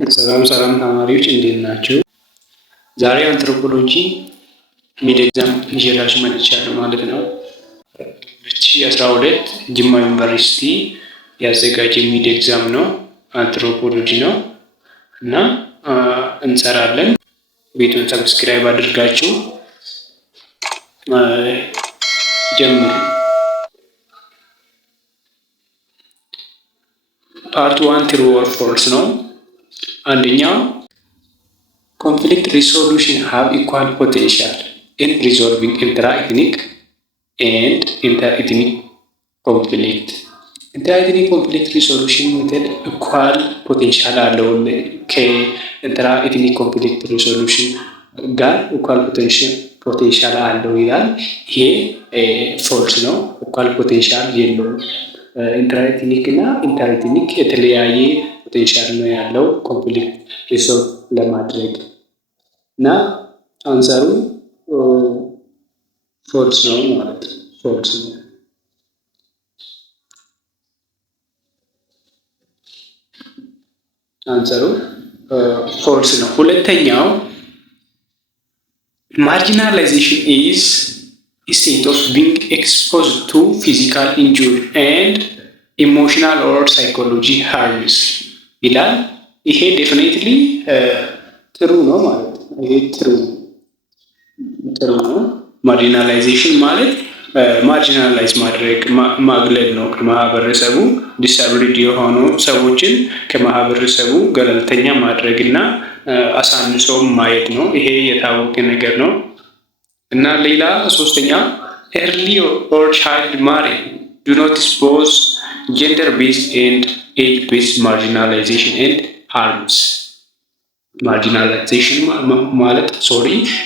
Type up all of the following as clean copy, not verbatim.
ሰላም ሰላም ተማሪዎች እንዴት ናቸው? ዛሬ አንትሮፖሎጂ ሚድ ኤግዛም ይዤላችሁ መጥቻለሁ ማለት ነው። 2012 ጅማ ዩኒቨርሲቲ ያዘጋጀ ሚድ ኤግዛም ነው፣ አንትሮፖሎጂ ነው እና እንሰራለን። ቤቱን ሰብስክራይብ አድርጋችሁ ጀምሩ። ፓርት 1 ትሩ ኦር ፎልስ ነው። አንደኛው conflict resolution have equal potential in resolving intra-ethnic and inter-ethnic conflict. inter-ethnic conflict resolution method equal potential አለው ከኢንትራ-ኤትኒክ ኮንፍሊክት ሪሶሉሽን ጋር equal potential አለው ይላል። ይሄ ፎልስ ነው። equal potential የለውም። ኢንትራ-ኤትኒክ እና ኢንተር-ኤትኒክ የተለያየ ፖቴንሻል ነው ያለው ኮንፍሊክት ሪሶልቭ ለማድረግ እና አንሰሩ ፎልስ ነው ማለት ነው። ፎልስ ነው። አንሰሩ ፎልስ ነው። ሁለተኛው ማርጂናላይዜሽን ኢዝ state of being exposed to physical injury and emotional or psychology harms ይላል። ይሄ ዴፊኒትሊ ትሩ ነው ማለት ነው። ይሄ ትሩ ነው። ማርጂናላይዜሽን ማለት ማርጂናላይዝ ማድረግ ማግለል ነው። ከማህበረሰቡ ዲስአቢሊቲ የሆኑ ሰዎችን ከማህበረሰቡ ገለልተኛ ማድረግና አሳንሶ ማየት ነው። ይሄ የታወቀ ነገር ነው። እና ሌላ ሶስተኛ early or child marriage do not expose gender based and age based marginalization and harms. marginalization ማለት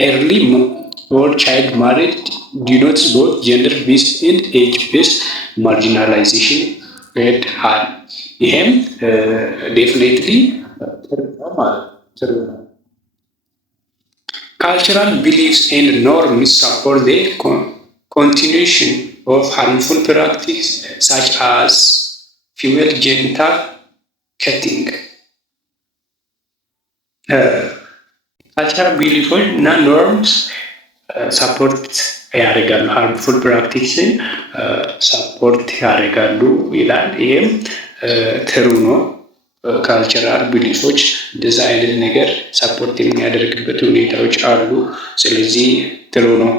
early or child marriage do not expose gender based and age based marginalization and harm. ይሄም definitely true ነው። Cultural beliefs and norms support the continuation of harmful practices such as female genital cutting. Cultural beliefs እና norms support ያደርጋሉ፣ harmful practices support ያደርጋሉ ይላል። ይሄም ትሩ ነው። ካልቸራል ቢሊፎች እንደዛ አይነት ነገር ሰፖርት የሚያደርግበት ሁኔታዎች አሉ። ስለዚህ ትሩ ነው።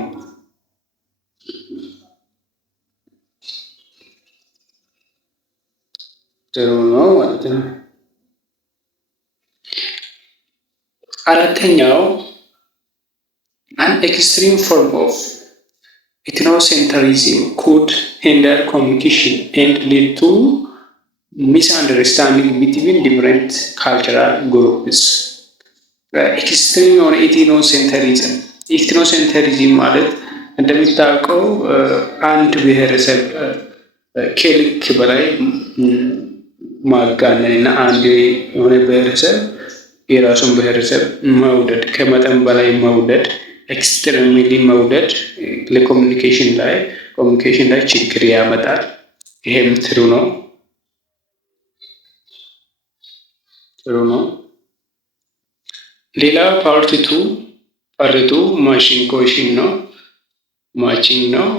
ማለት ነው። አራተኛው an extreme form of ethnocentrism could hinder communication and lead to misunderstanding between different cultural groups. ኤክስትሪም የሆነ ኢትኖሴንተሪዝም ማለት እንደሚታወቀው አንድ ብሔረሰብ ከልክ በላይ ማጋነን እና አንድ የሆነ ብሔረሰብ የራሱን ብሔረሰብ መውደድ፣ ከመጠን በላይ መውደድ፣ ኤክስትሪምሊ መውደድ ለኮሚኒኬሽን ላይ ችግር ያመጣል። ይሄም ትሩ ነው። ሌላ ፓርት ቱ ማቺንግ ነው።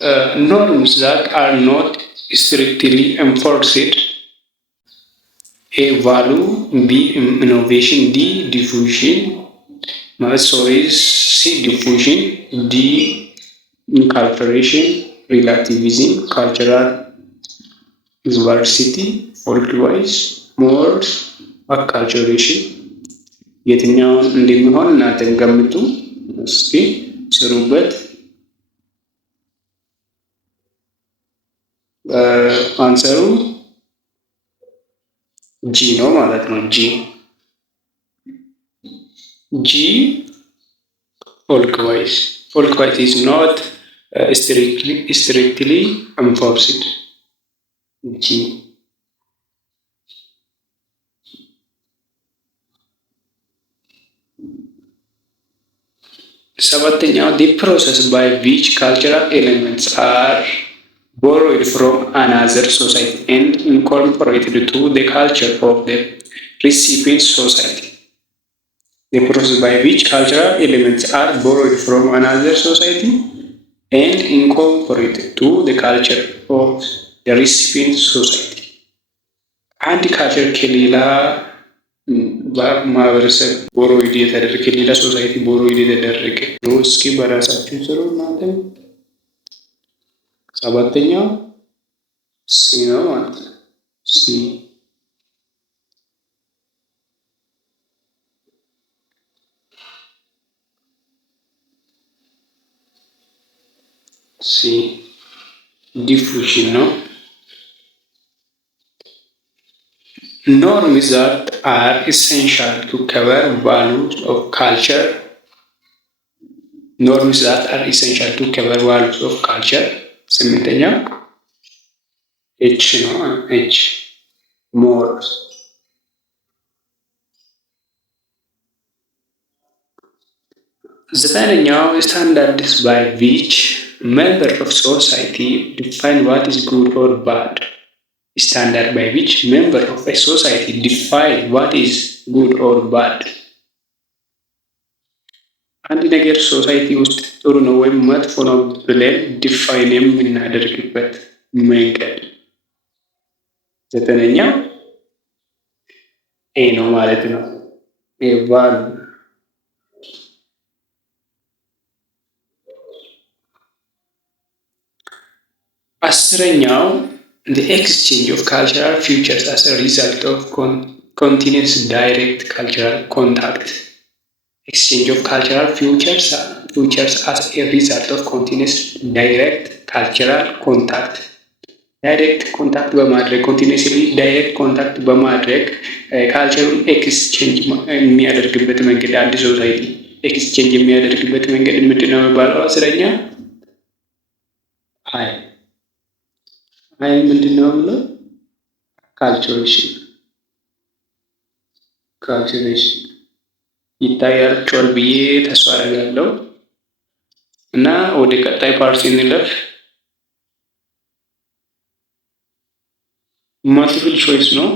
norms that are not strictly enforced A value, B innovation, D diffusion, C diffusion, D inculcation, relativism, cultural diversity, folkwise, modes, acculturation. የትኛውን እንደሚሆን እናንተ ገምቱ እስኪ ስሩበት። አንሰሩ ጂ ነው ማለት ነው። ጂ folkwise is not strictly enforced. ጂ ሰባተኛው the process by which cultural elements are borrowed from another society and incorporated to the culture of the recipient society. The process by which cultural elements are borrowed from another society and incorporated to the culture of the recipient society. አንድ ካልቸር ከሌላ ማህበረሰብ ቦሮይድ የተደረገ ከሌላ ሶሳይቲ ቦሮይድ የተደረገ ነው። እስኪ በራሳችሁ ስሩ እናንተ። ሰባተኛው ሲ ነው ማለት ነው። ሲ ዲፉዥን ነው። Norms that are essential to cover values of culture. Norms that are essential to cover values of culture. ስምንተኛ ኤች ነው። ኤች ሞራልስ። ዘጠነኛው standards by which members of society define what is good or bad. Standard by which members of a society define what is good or bad. አንድ ነገር ሶሳይቲ ውስጥ ጥሩ ነው ወይም መጥፎ ነው ብለን ዲፋይን የምናደርግበት መንገድ ዘጠነኛው ኤ ነው ማለት ነው። ኤቫል አስረኛው the exchange of cultural futures as a result of continuous direct cultural contact. Exchange of cultural futures as a result of continuous direct cultural contact. Direct contact በማድረግ continuously direct contact በማድረግ ካልቸሩን ኤክስቼንጅ የሚያደርግበት መንገድ አንድ ሶሳይቲ ኤክስቼንጅ የሚያደርግበት መንገድ ምንድን ነው የሚባለው? አስረኛ አይ ምንድን ነው ብለው ካልቸሬሽን ይታያቸዋል ብዬ ተስፋ አደርጋለሁ። እና ወደ ቀጣይ ፓርቲ እንለፍ። ማልቲፕል ቾይስ ነው።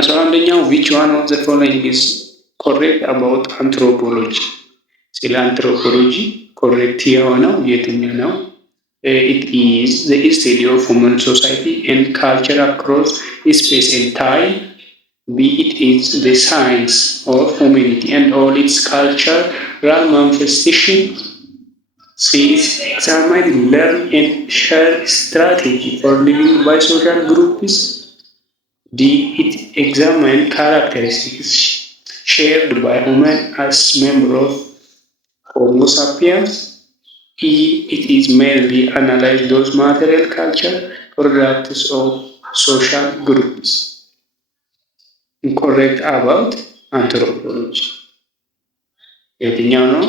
አስራ አንደኛው which one of the following is correct about anthropology? ስለ አንትሮፖሎጂ ኮሬክት የሆነው የትኛው ነው? It is the study of human society and culture across space and time. B. It is the science of humanity and all its cultural manifestations. C. It examines, learn and share strategy for living by social groups. D. It examines characteristics shared by human as member of Homo sapiens. E. It is mainly analyze those material culture products of social groups. Incorrect about anthropology. የትኛው ነው?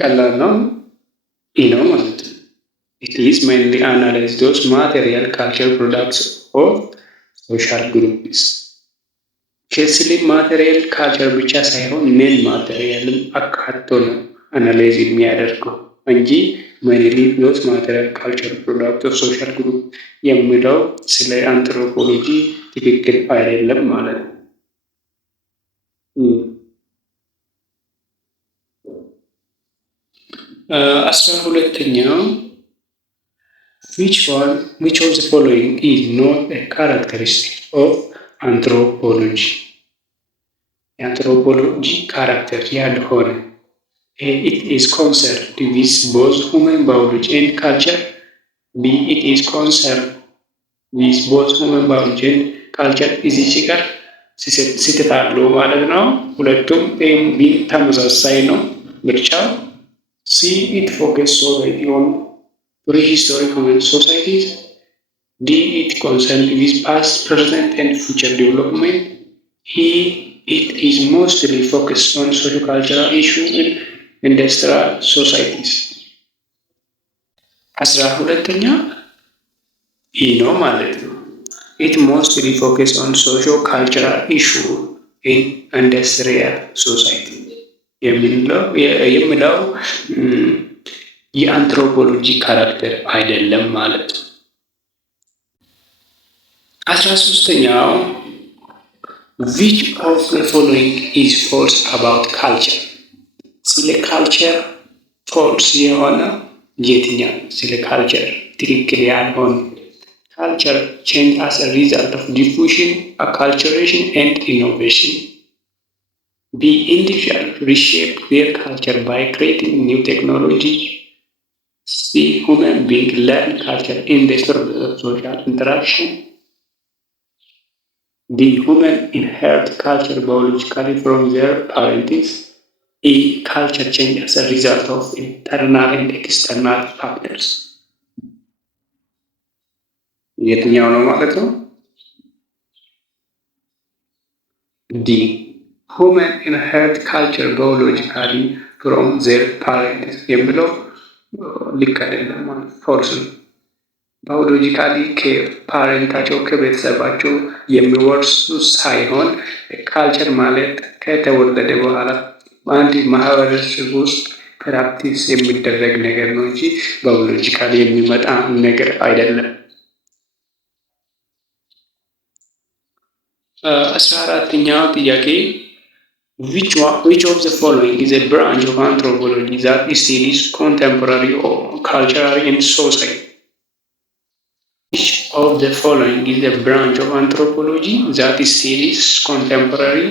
ቀላል ነው። ኢ ነው ማለት ነው። It is mainly analyze those material culture products of social groups. ከስለ ማቴሪያል ካልቸር ብቻ ሳይሆን ሜን ማቴሪያልም አካቶ ነው አናላይዝ የሚያደርገው እንጂ ሜንሊ ኖት ማቴሪያል ካልቸር ፕሮዳክት ኦፍ ሶሻል ግሩፕ የሚለው ስለ አንትሮፖሎጂ ትክክል አይደለም ማለት ነው። አስራ ሁለተኛው which of the following is not a characteristic of anthropology? የአንትሮፖሎጂ ካራክተር ያልሆነ it is concerned with both human biology and culture. B. It is concerned with both human biology and culture. እዚህ ጋር ስህተት አለው ማለት ነው። ሁለቱም ቢ ተመሳሳይ ነው ምርጫው። C. It focuses solely on prehistoric human societies. D. It concerned with past, present and future development. E. It is mostly focused on socio-cultural issues in industrial societies. አስራ ሁለተኛ ኢ ነው ማለት ነው። It mostly focuses on socio-cultural issues in industrial society. የሚለው የአንትሮፖሎጂ ካራክተር አይደለም ማለት ነው። 13ኛው which of the following is false about culture? ስለ ካልቸር ፎልስ የሆነ የትኛው? ስለ ካልቸር ትክክል ያልሆነ culture change as a result of diffusion, acculturation and innovation. B. Individuals reshape their culture by creating new technology. C. Human beings learn culture in the process of social interaction. D. Human inherit culture biologically from their parents. E. Culture change as a result of internal and external factors. የትኛው ነው ማለት ነው? ዲ ሁመን ኢንሄሪት ካልቸር ባዮሎጂካሊ ፍሮም ዜር ፓረንትስ የሚለው ልክ አይደለም ማለት ፎልስ ነው። ባዮሎጂካሊ ከፓረንታቸው ከቤተሰባቸው የሚወርሱ ሳይሆን ካልቸር ማለት ከተወለደ በኋላ በአንድ ማህበረሰብ ውስጥ ፕራክቲስ የሚደረግ ነገር ነው እንጂ ባዮሎጂካሊ የሚመጣ ነገር አይደለም። 14ኛው ጥያቄ which of the following is a branch of anthropology that studies contemporary culture and society? Which of the following is a branch of anthropology that studies contemporary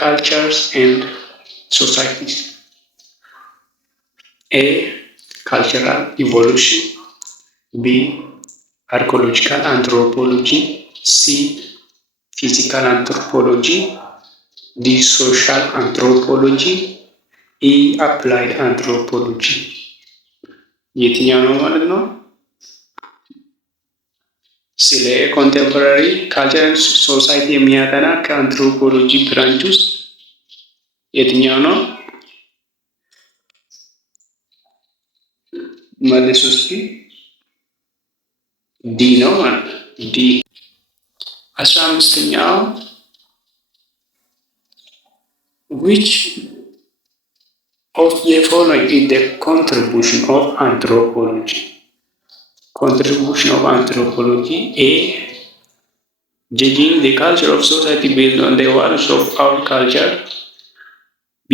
cultures and societies? A. Cultural evolution. B. Archaeological anthropology. C. Physical anthropology. D. Social anthropology. E. Applied anthropology. የትኛው ነው ማለት ነው? ስለ ኮንቴምፖራሪ ካልቸር ሶሳይቲ የሚያጠና ከአንትሮፖሎጂ ብራንች ውስጥ የትኛው ነው? መልሱ እስኪ። ዲ ነው ማለት ነው። ዲ 15ኛው which of the following is the contribution of anthropology? Contribution of anthropology. A. Judging the culture of society based on the values of our culture. B.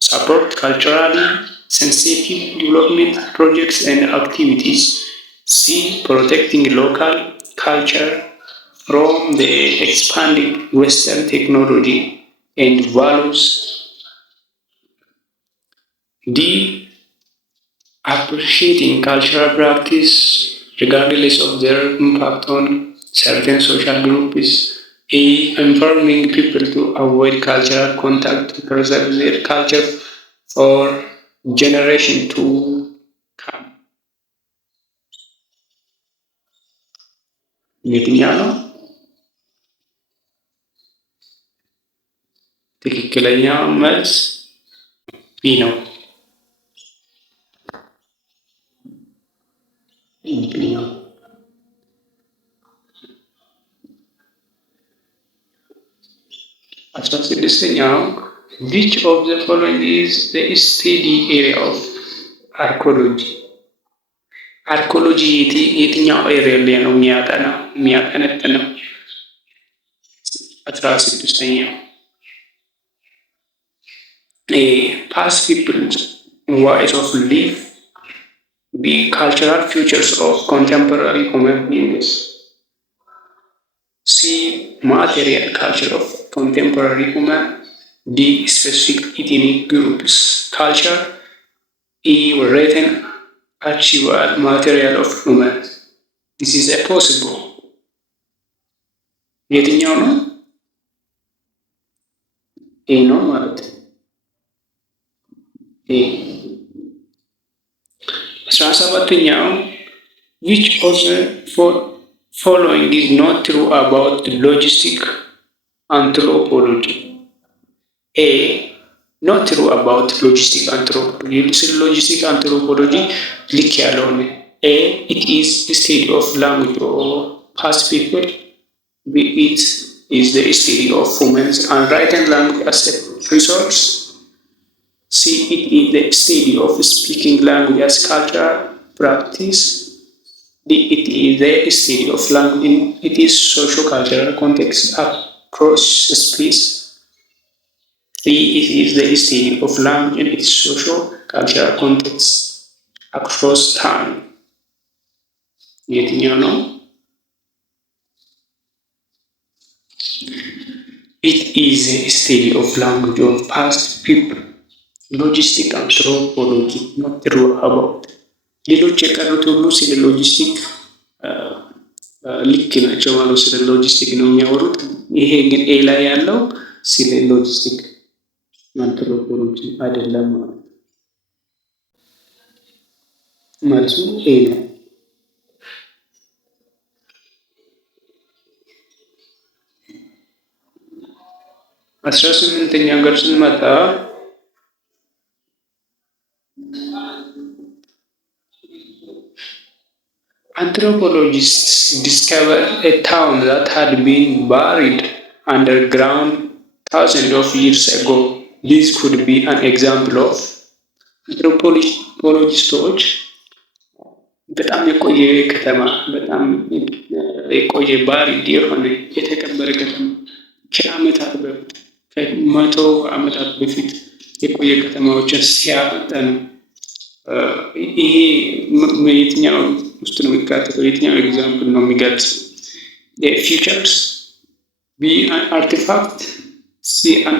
Support culturally sensitive development projects and activities. C. Protecting local culture from the expanding Western technology and values. D. Appreciating cultural practice regardless of their impact on certain social groups. A. Informing people to avoid cultural contact to preserve their culture for generation to come. የትኛው ነው ትክክለኛው መልስ? ቢ ነው። አስራ ስድስተኛው which of the following is the study area of archaeology? አርኮሎጂ የትኛው ኤሪያ ላይ ነው የሚያጠነጥነው? 16ኛው A. Past people's ways of life. B. Cultural futures of contemporary human beings. C. Material culture of contemporary human. D. Specific ethnic groups culture. E. Written archival material of human. This is a possible. የትኛው ነው? ኤ ነው ማለት ነው። ኤ 17ኛው which of the following is not true about logistic anthropology? A. Not true about logistic anthropology. Logistic anthropology ልክ ያልሆነ A. It is the study of language or past people. B. It is the study of humans and written language as a resource. C. It is the study of speaking language as cultural practice. D. It is the study of language in its socio-cultural context across space. D. It is the study of language in its socio-cultural context across time. የትኛው ነው? It is a study of language of past people. ሎጂስቲክ አንትሮፖሎጂ ነው ትሩ አባውት። ሌሎች የቀሩት ሁሉ ስለ ሎጂስቲክ ልክ ናቸው ማለት ስለ ሎጂስቲክ ነው የሚያወሩት። ይሄ ግን ኤ ላይ ያለው ስለ ሎጂስቲክ አንትሮፖሎጂ አይደለም ማለት መልሱ ኤ ነው። 18ኛ ገር ስንመጣ anthropologists discovered a town that had been buried underground thousands of years ago. This could be an example of anthropologists በጣም የቆየ ከተማ በጣም የቆየ ባሪድ የሆነ የተቀበረ ከተማ ከዓመታት በፊት ከመቶ ዓመታት በፊት የቆየ ከተማዎችን ሲያጠኑ ይሄ የትኛው ውስጥ ነው የሚካተተው? የትኛው ኤግዛምፕል ነው የሚገልጽ? ፊቸርስ ቢ አን አርቲፋክት ሲ አን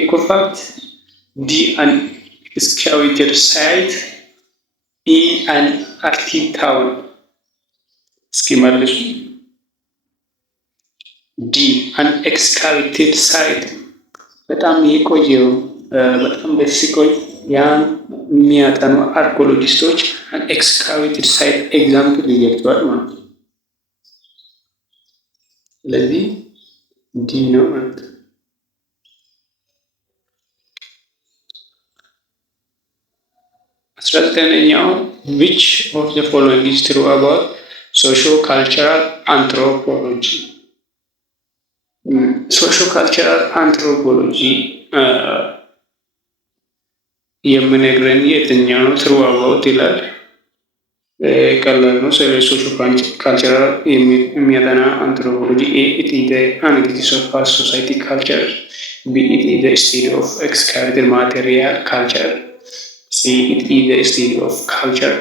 ኢኮፋክት ዲ አን ኤክስካቬትድ ሳይት ኢ አን አክቲቭ ታውን። እስኪ መልሱ። ዲ አን ኤክስካቬትድ ሳይት በጣም የቆየው በጣም ደስ ሲቆይ ያን የሚያጠኑ አርኮሎጂስቶች አን ኤክስካቬትድ ሳይት ኤግዛምፕል ይገልጸዋል ማለት ነው። ስለዚህ ዲ ነው ማለት ነው። 19ኛው which of the following is true about socio-cultural anthropology? socio-cultural anthropology የምነግረን የትኛው ነው? ትሩ አባውት ይላል። ቀላል ነው። ስለ ሶሾ ካልቸራል የሚያጠና አንትሮፖሎጂ ኤ ኢት ኢዝ ዘ አናሊሲስ ኦፍ ፓስት ሶሳይቲ ካልቸር ቢ ኢት ኢዝ ዘ ስቴዲ ኦፍ ኤክስካቬትድ ማቴሪያል ካልቸር ሲ ኢት ኢዝ ዘ ስቴዲ ኦፍ ካልቸር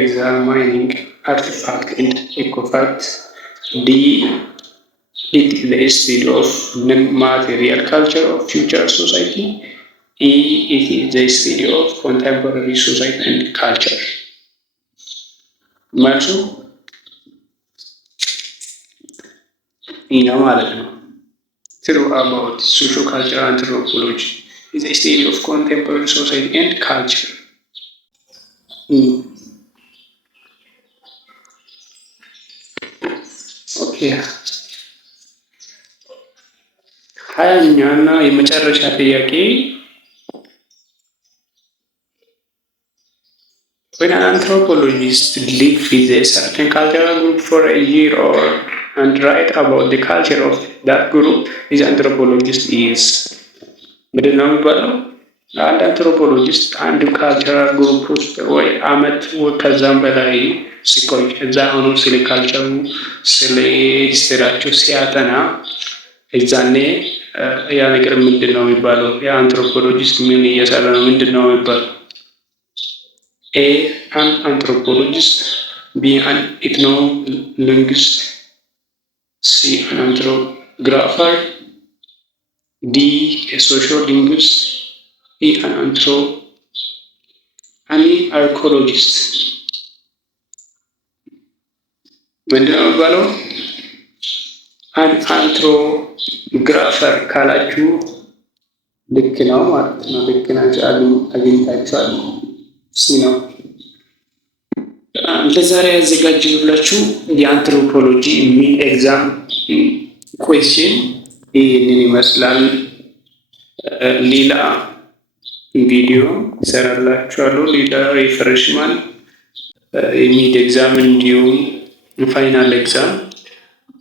ኤግዛማይኒንግ አርቲፋክት ኤንድ ኢኮፋክት ዲ ኢት ኢዝ ዘ ስቴዲ ኦፍ ነን ማቴሪያል ካልቸር ኦፍ ፊውቸር ሶሳይቲ E. It is the study of contemporary society and culture. መልሱ ይህ ነው ማለት ነው። True about socio-cultural anthropology is a study of contemporary society and culture. Okay. ሀያኛና የመጨረሻ ጥያቄ when an anthropologist lives with a certain cultural group for a year and write about the culture of that group, his anthropologist is ምንድን ነው የሚባለው? አንድ አንትሮፖሎጂስት አንድ ካልቸራል ግሩፕ ውስጥ ወይ አመት ከዛም በላይ ሲቆይ እዛ ሆኖ ስለ ካልቸሩ ስለ ሂስትሪያቸው ሲያጠና እዛኔ ያ ነገር ምንድን ነው የሚባለው? የአንትሮፖሎጂስት ምን እየሰራ ነው? ምንድን ነው የሚባለው? A. An anthropologist. B. An ethnolinguist. C. An ethnographer. D. A sociolinguist. E. An archaeologist. ምንድን ነው የሚባለው? አን አንትሮግራፈር ካላችሁ ልክ ነው ማለት ነው። ልክ ናቸው፣ አግኝታችኋል። ሲ ነው። ለዛሬ ያዘጋጀሁላችሁ የአንትሮፖሎጂ ሚድ ኤግዛም ኩዌስችን ይህንን ይመስላል። ሌላ ቪዲዮ እሰራላችኋለሁ። ሌላ የፍሬሽማን የሚድ ኤግዛም እንዲሁም ፋይናል ኤግዛም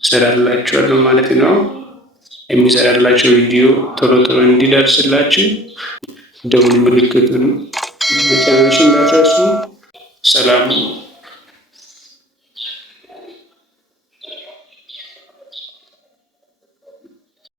እሰራላችኋለሁ ማለት ነው። የሚሰራላችሁ ቪዲዮ ቶሎ ቶሎ እንዲደርስላችሁ ደውል ምልክቱን መጫናችሁን እንዳትረሱ። ሰላም